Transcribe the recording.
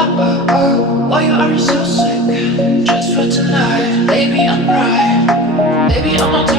Why you are so sick? Just for tonight. Baby, I'm right. Baby, I'm not